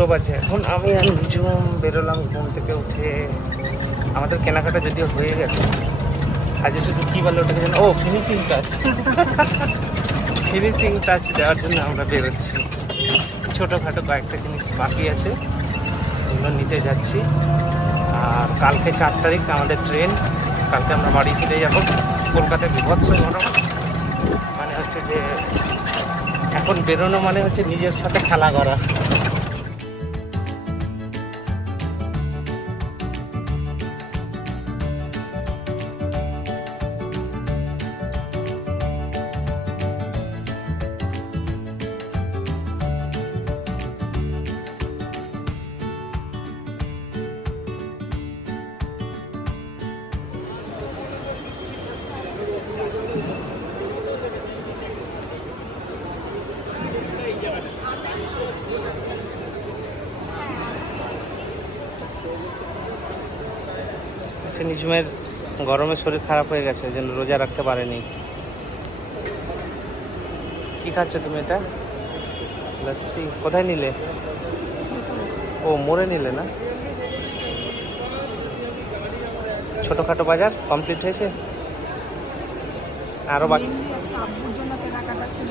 2টো বাজে এখন। আমি আর নিজুম বেরোলাম ঘুম থেকে উঠে। আমাদের কেনাকাটা যদিও হয়ে গেছে, আজ শুধু কী বলে ওটাকে যেন, ও ফিনিশিং টাচ। ফিনিশিং টাচ দেওয়ার জন্য আমরা বেরোচ্ছি। ছোটোখাটো কয়েকটা জিনিস বাকি আছে, ওগুলো নিতে যাচ্ছি। আর কালকে 4 তারিখ আমাদের ট্রেন। কালকে আমরা বাড়ি ফিরে যাব। কলকাতায় বিভৎস গরম, মানে হচ্ছে যে এখন বেরোনো মানে হচ্ছে নিজের সাথে খেলা করা। নিজমের গরমে শরীর খারাপ হয়ে গেছে, ওই জন্য রোজা রাখতে পারেনি। কি খাচ্ছ তুমি এটা? লস্যি। কোথায় নিলে? ও মোড়ে নিলে না? ছোটোখাটো বাজার কমপ্লিট হয়েছে? আরও বাকি? আব্বুর জন্য কেনাকাটা ছিল,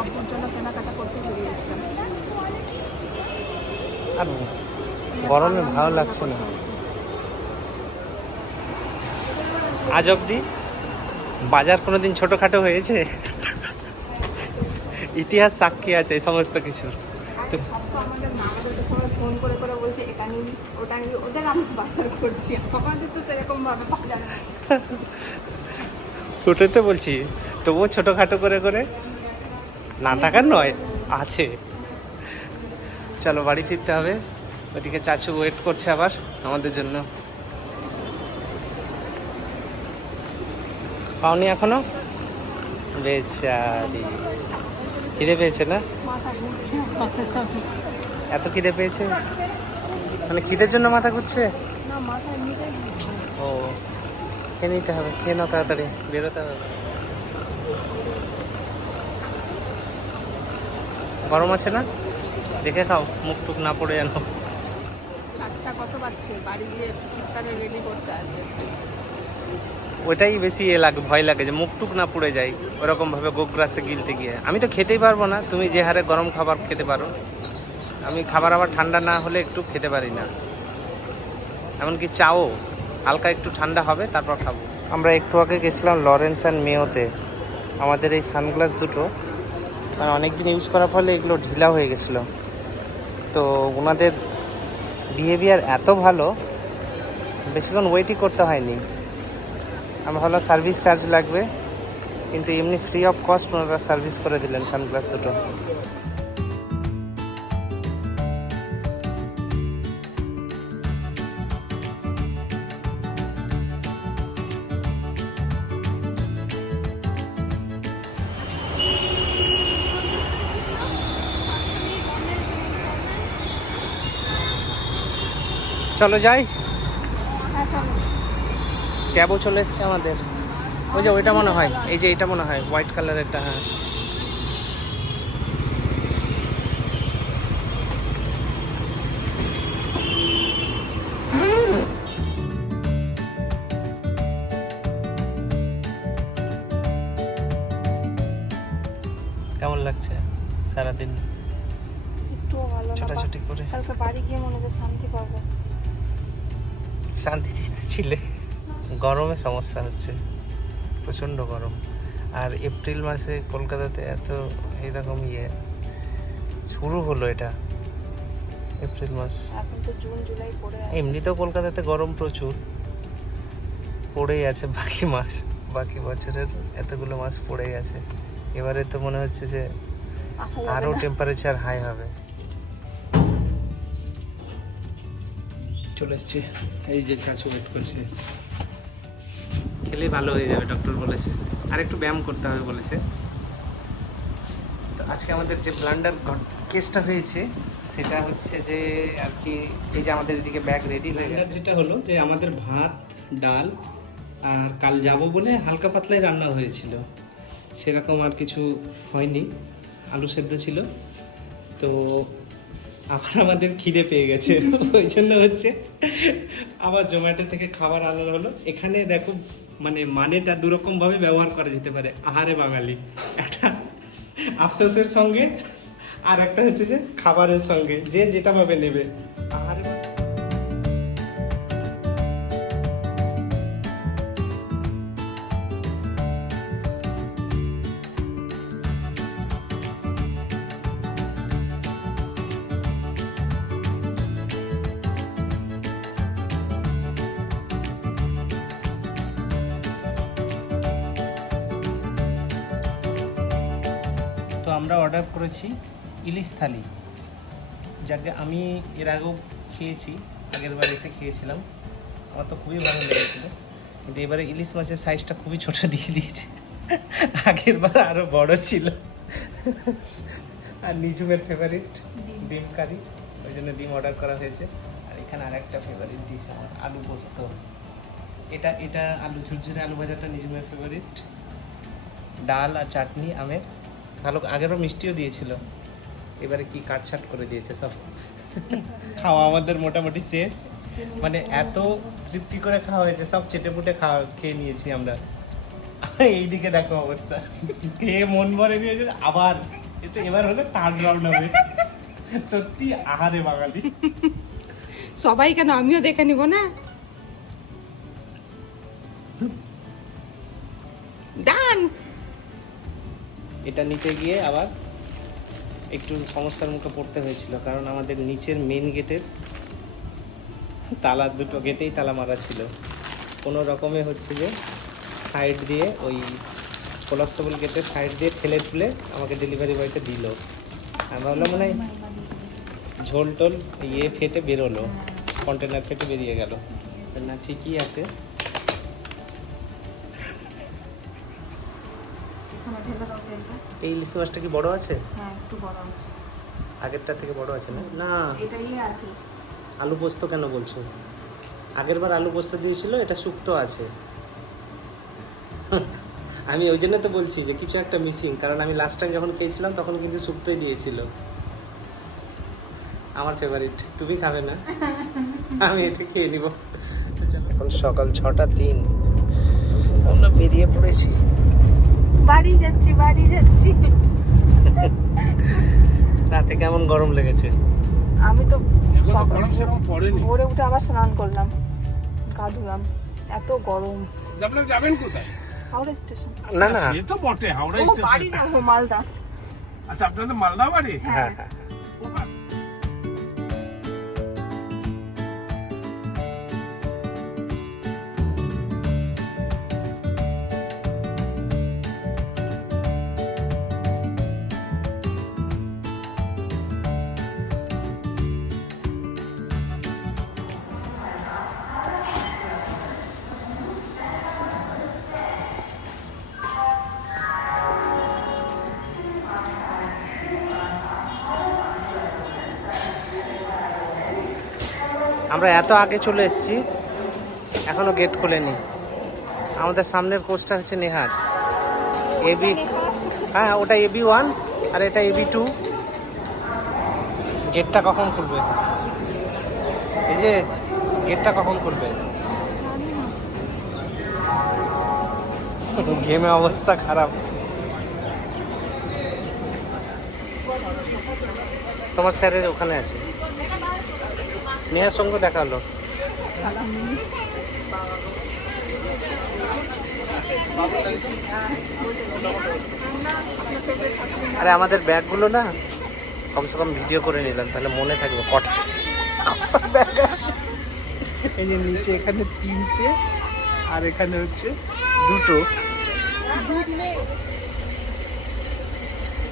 আব্বুর জন্য কেনাকাটা করতে বেরিয়েছিলাম। আর গরমে ভালো লাগছে না। আজ অবধি বাজার কোনোদিন ছোটোখাটো হয়েছে? ইতিহাস সাক্ষী আছে এই সমস্ত কিছুর। তো আমাদের মা আমাদেরকে সবাই ফোন করে করে বলছে এটা নিবি ওটা নিবি, ওদের আমি বাজার করছি, আমাদের তো সেরকম ভাবে বাজার না। ওটাই তো বলছি, তবুও ছোটোখাটো করে করে না থাকার নয়, আছে। চলো বাড়ি ফিরতে হবে। ওদিকে চাচু ওয়েট করছে আবার আমাদের জন্য। পাওনি এখনো? বেচারি খিদে পেয়েছে না? মাথা ঘুরছে। এত খিদে পেয়েছে মানে খিদের জন্য মাথা ঘুরছে? না, মাথা এমনিটাই ঘুরছে। ও খেয়ে নিতে হবে, খেয়ে নাও তাড়াতাড়ি, বেরোতে হবে। গরম আছে না? দেখে খাও, মুখ টুক না পড়ে যেন। 4টা কত বাজছে, বাড়ি গিয়ে ইফতারে রেডি করতে আছে। ওইটাই বেশি লাগে, ভয় লাগে যে মুখ টুক না পুড়ে যায় ওরকমভাবে গোগ্রাসে গিলতে গিয়ে। আমি তো খেতেই পারবো না, তুমি যে হারে গরম খাবার খেতে পারো, আমি খাবার আবার ঠান্ডা না হলে একটু খেতে পারি না। এমনকি চাও হালকা একটু ঠান্ডা হবে তারপর খাবো। আমরা একটু আগে গেছিলাম লরেন্স অ্যান্ড মেয়োতে। আমাদের এই সানগ্লাস দুটো মানে অনেকদিন ইউজ করার ফলে এগুলো ঢিলা হয়ে গেছিলো। তো ওনাদের বিহেভিয়ার এত ভালো, বেশিক্ষণ ওয়েটই করতে হয়নি। আমি ভাবলাম সার্ভিস চার্জ লাগবে, কিন্তু এমনি ফ্রি অফ কস্ট ওনারা সার্ভিস করে দিলেন সানগ্লাস দুটো। চলো যাই। হ্যাঁ চলো। ক্যাবও চলে এসছে আমাদের। ওই যে ওইটা মনে হয়, এই যে এটা মনে হয় হোয়াইট কালারেরটা। হ্যাঁ কেমন লাগছে সারাদিন একটু ভালো না, ছোটাছুটি করে? কালকে বাড়ি গিয়ে মনে হচ্ছে শান্তি পাবো। শান্তি ছিলে, গরমে সমস্যা হচ্ছে, প্রচণ্ড গরম। আর এপ্রিল মাসে কলকাতাতে এত এইরকম শুরু হলো এটা, এপ্রিল মাস। এখন তো জুন জুলাই পড়ে আছে। এমনিতেও কলকাতাতে গরম প্রচুর পড়েই আছে, বাকি মাস বাকি বছরের এতগুলো মাস পড়েই আছে। এবারে তো মনে হচ্ছে যে আরও টেম্পারেচার হাই হবে। চলে এসছে, এই যে চাচু ওয়েট করছে। খেলে ভালো হয়ে যাবে ডক্টর বলেছে, আর একটু ব্যায়াম করতে হবে বলেছে। তো আজকে আমাদের যে ব্লান্ডার কেসটা হয়েছে সেটা হচ্ছে যে আর কি, এই যে আমাদের এদিকে ব্যাগ রেডি হয়ে গেছে। যেটা হলো যে আমাদের ভাত ডাল আর কাল যাব বলে হালকা পাতলাই রান্না হয়েছিল, সেরকম আর কিছু হয়নি। আলু সেদ্ধ ছিল। তো আবার আমাদের খিদে পেয়ে গেছে, ওই জন্য হচ্ছে আবার জোম্যাটো থেকে খাবার আনানো হলো। এখানে দেখো মানে মানেটা দুরকম ভাবে ব্যবহার করা যেতে পারে। আহারে বাঙালি, একটা আফসোসের সঙ্গে আর একটা হচ্ছে যে খাবারের সঙ্গে, যে যেটা ভাবে নেবে। আহারে তো আমরা অর্ডার করেছি ইলিশ থালি, যাকে আমি এর আগেও খেয়েছি, আগের বার এসে খেয়েছিলাম, আমার তো খুবই ভালো লেগেছিল। কিন্তু এবারে ইলিশ মাছের সাইজটা খুবই ছোট দিয়ে দিয়েছে, আগের বার আরও বড় ছিল। আর নিজুমের ফেভারিট ডিম কারি, ওই জন্য ডিম অর্ডার করা হয়েছে। আর এখানে আরেকটা ফেভারিট ডিশ আমার, আলু পোস্ত। এটা আলু ঝুরঝুরে আলু ভাজাটা নিজুমের ফেভারিট। ডাল আর চাটনি আমের, ভালো আগেরও মিষ্টিও দিয়েছিল, এবারে কি কাটছাট করে দিয়েছে সব। খাওয়া আমাদের মোটামুটি শেষ, মানে এত তৃপ্তি করে খাওয়া হয়েছে, সব চেটেপুটে খেয়ে নিয়েছি আমরা। এইদিকে দেখো অবস্থা, খেয়ে মন ভরে নিয়েছে। আবার এটা এবার হলে থার্ড রাউন্ড হবে। সত্যি আহারে বাঙালি। সবাই কেন, আমিও দেখে নিব না। ডান। এটা নিতে গিয়ে আবার একটু সমস্যার মুখে পড়তে হয়েছিল, কারণ আমাদের নিচের মেন গেটের তালা, দুটো গেটেই তালা মারা ছিল। কোনো রকমে হচ্ছে যে সাইড দিয়ে, ওই কোলাপসেবল গেটের সাইড দিয়ে ঠেলে ঠুলে আমাকে ডেলিভারি বয়কে দিল। আমি ভাবলাম মনে হয় ঝোল টোল ফেটে বেরোলো, কন্টেনার ফেটে বেরিয়ে গেল। না, ঠিকই আছে। এই ইলিশ মাছটা কি বড় আছে? হ্যাঁ, একটু বড় আছে। আগেরটা থেকে বড় আছে না? না, এটাই আছে। আলু পোস্ত কেন বলছো? আগের বার আলু পোস্ত দিয়েছিল, এটা শুক্তো আছে। আমি ওই জন্য তো বলছি যে কিছু একটা মিসিং, কারণ আমি লাস্ট টাইম যখন খেয়েছিলাম তখন কিন্তু শুক্তোই দিয়েছিল। আমার ফেভারিট, তুমি খাবে না, আমি এটা খেয়ে নিব। এখন সকাল 6:03, আমরা বেরিয়ে পড়েছি। বাড়ি যাচ্ছি। রাতে কেমন গরম লেগেছে? আমি তো ভোরে উঠে আবার স্নান করলাম, গা ধুলাম, এত গরম। আপনারা যাবেন কোথায়? হাওড়া স্টেশন। না না, সে তো বটে, হাওড়া ও, বাড়ি স্টেশন। যাবো, মালদা। আচ্ছা, আপনাদের মালদা বাড়ি? হ্যাঁ হ্যাঁ। আমরা এত আগে চলে এসেছি, এখনো গেট খোলেনি। আমাদের সামনের কোচটা হচ্ছে নেহার, এবি। হ্যাঁ, ওটা AB1 আর এটা AB2। গেটটা কখন খুলবে? এই যে গেটটা কখন খুলবে? গেমে অবস্থা খারাপ। তোমার স্যারের ওখানে আছে, নেহার সঙ্গে দেখা হলো। আরে আমাদের ব্যাগগুলো না কমসে কম ভিডিও করে নিলাম, তাহলে মনে থাকবে কটা ব্যাগ আছে। এই যে নিচে এখানে 3টে আর এখানে হচ্ছে 2টো।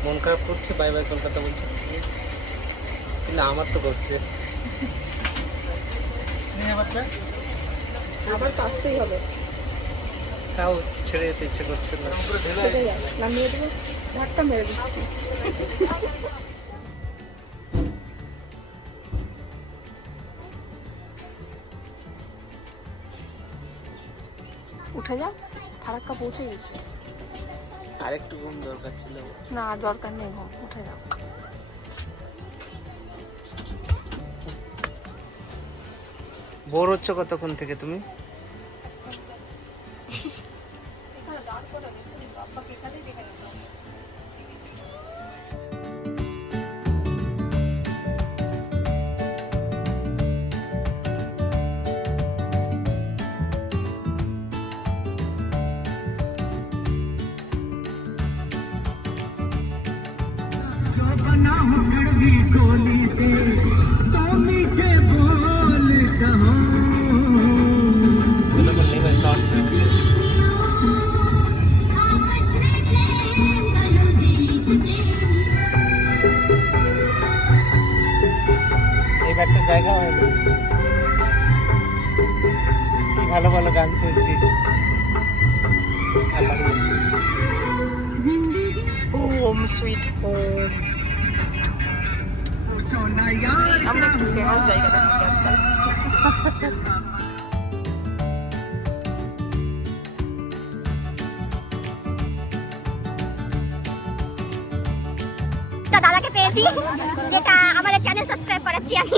মন খারাপ করছে, বাই বাই কলকাতা বলছে, কিন্তু আমার তো করছে। আবার তো আসতেই হবে, তাও ছেড়ে যেতে ইচ্ছে করছে না। নামিয়ে দেবো, ধাক্কা মেরে দিচ্ছি। উঠে যা, ফারাক্কা পৌঁছে গেছি। আরেকটু ঘুম দরকার ছিল। না, দরকার নেই ঘুম, উঠে যাও। বোর হচ্ছে কতক্ষণ থেকে তুমি? এখানে দাঁড় করে দেখুন, বাপ্পাকে এখানে যেখানে দাও। এই একটা জায়গা হয়নি। কি ভালো ভালো গান শুনছি। Home sweet home. আমরা একটু ফেমাস জায়গা দেখাচ্ছি আজকাল। দাদাকে পেয়েছি, যেটা আমাদের চ্যানেল সাবস্ক্রাইব করাচ্ছি আমি।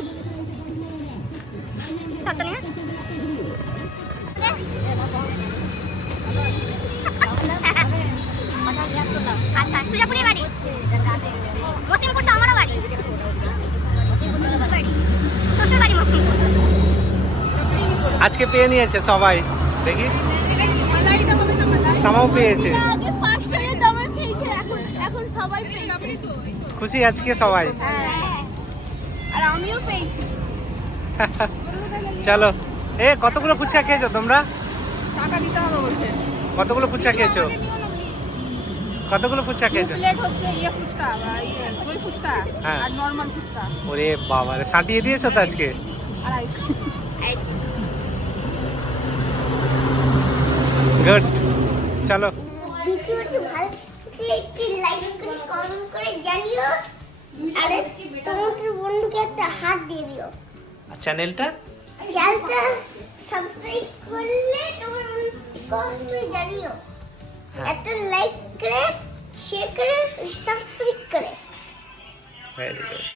আচ্ছা, সুজাপুরের বাড়ি, মসিমপুর তো আমারও বাড়ি, শ্বশুর বাড়ি মসিমপুর। আজকে পেয়ে নিয়েছে সবাই, দেখি সামাও পেয়েছে। আগে ফার্স্ট টাইম দামে পেয়েছে, এখন সবাই পেয়েছে। খুশি আজকে সবাই। আর আমিও পেয়েছি। চলো, এ কতগুলো ফুচকা খেয়েছো তোমরা? টাকা দিতে হবে বলছে। কতগুলো ফুচকা খেয়েছো? কতগুলো ফুচকা খেয়েছো? প্লেট হচ্ছে ইয়ে ফুচকা, দই ফুচকা হ্যাঁ। আর নরমাল ফুচকা ওরে বাবা রে, সাটিয়ে দিয়েছো তো আজকে। আর আইসক্রিম। গুড, চলো। ভিডিওটি ভালো লাগলে একটি লাইক করে কমেন্ট করে জানিও, আর তোমাদের বন্ধুকে একটা হাত দিয়ে দিও। আর চ্যানেলটা চ্যানেলটা সাবস্ক্রাইব করলে তোমার বন্ধুকে জানিও, একটা লাইক করে শেয়ার করে সাবস্ক্রাইব করে। Very good.